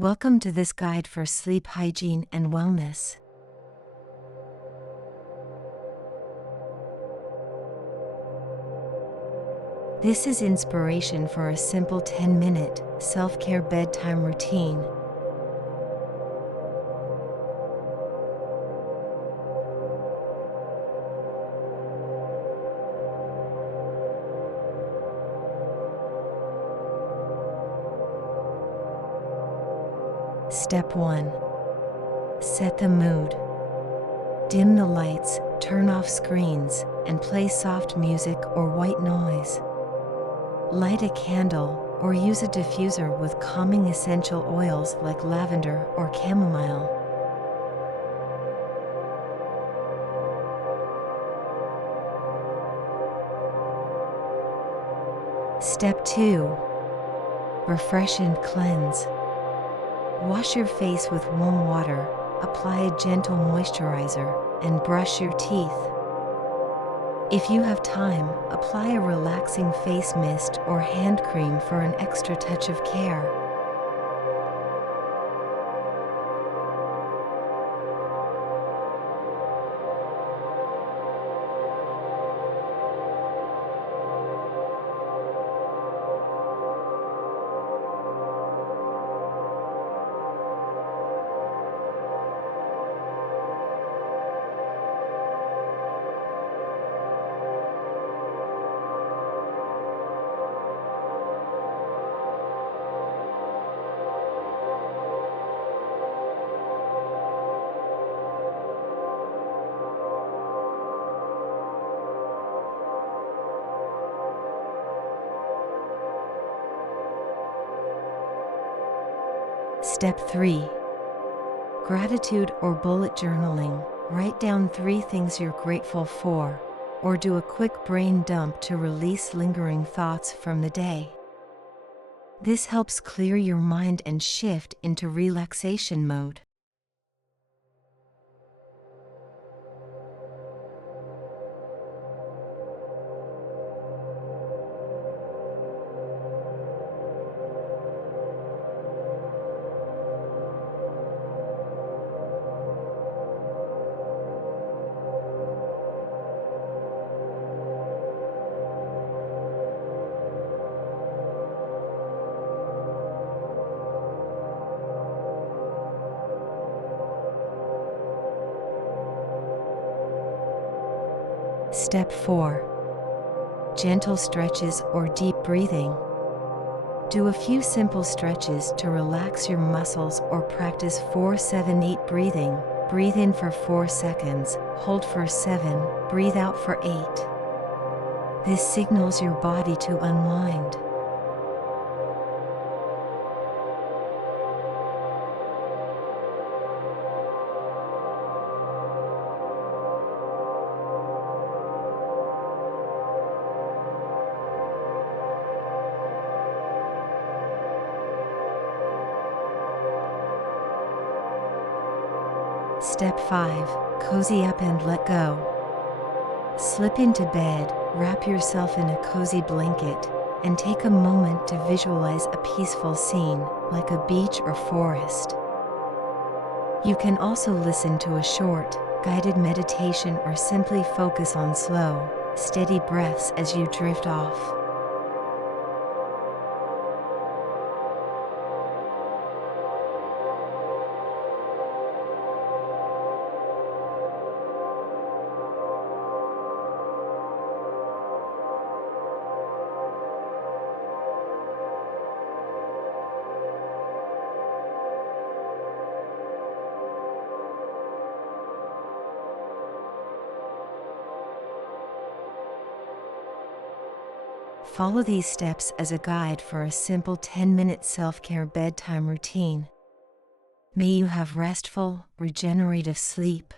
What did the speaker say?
Welcome to this guide for sleep hygiene and wellness. This is inspiration for a simple 10-minute self-care bedtime routine. Step 1. Set the mood. Dim the lights, turn off screens, and play soft music or white noise. Light a candle or use a diffuser with calming essential oils like lavender or chamomile. Step 2. Refresh and cleanse. Wash your face with warm water, apply a gentle moisturizer, and brush your teeth. If you have time, apply a relaxing face mist or hand cream for an extra touch of care. Step 3. Gratitude or bullet journaling. Write down 3 things you're grateful for, or do a quick brain dump to release lingering thoughts from the day. This helps clear your mind and shift into relaxation mode. Step 4. Gentle stretches or deep breathing. Do a few simple stretches to relax your muscles or practice 4-7-8 breathing. Breathe in for 4 seconds, hold for 7, breathe out for 8. This signals your body to unwind. Step 5. Cozy up and let go. Slip into bed, wrap yourself in a cozy blanket, and take a moment to visualize a peaceful scene, like a beach or forest. You can also listen to a short, guided meditation or simply focus on slow, steady breaths as you drift off. Follow these steps as a guide for a simple 10-minute self-care bedtime routine. May you have restful, regenerative sleep.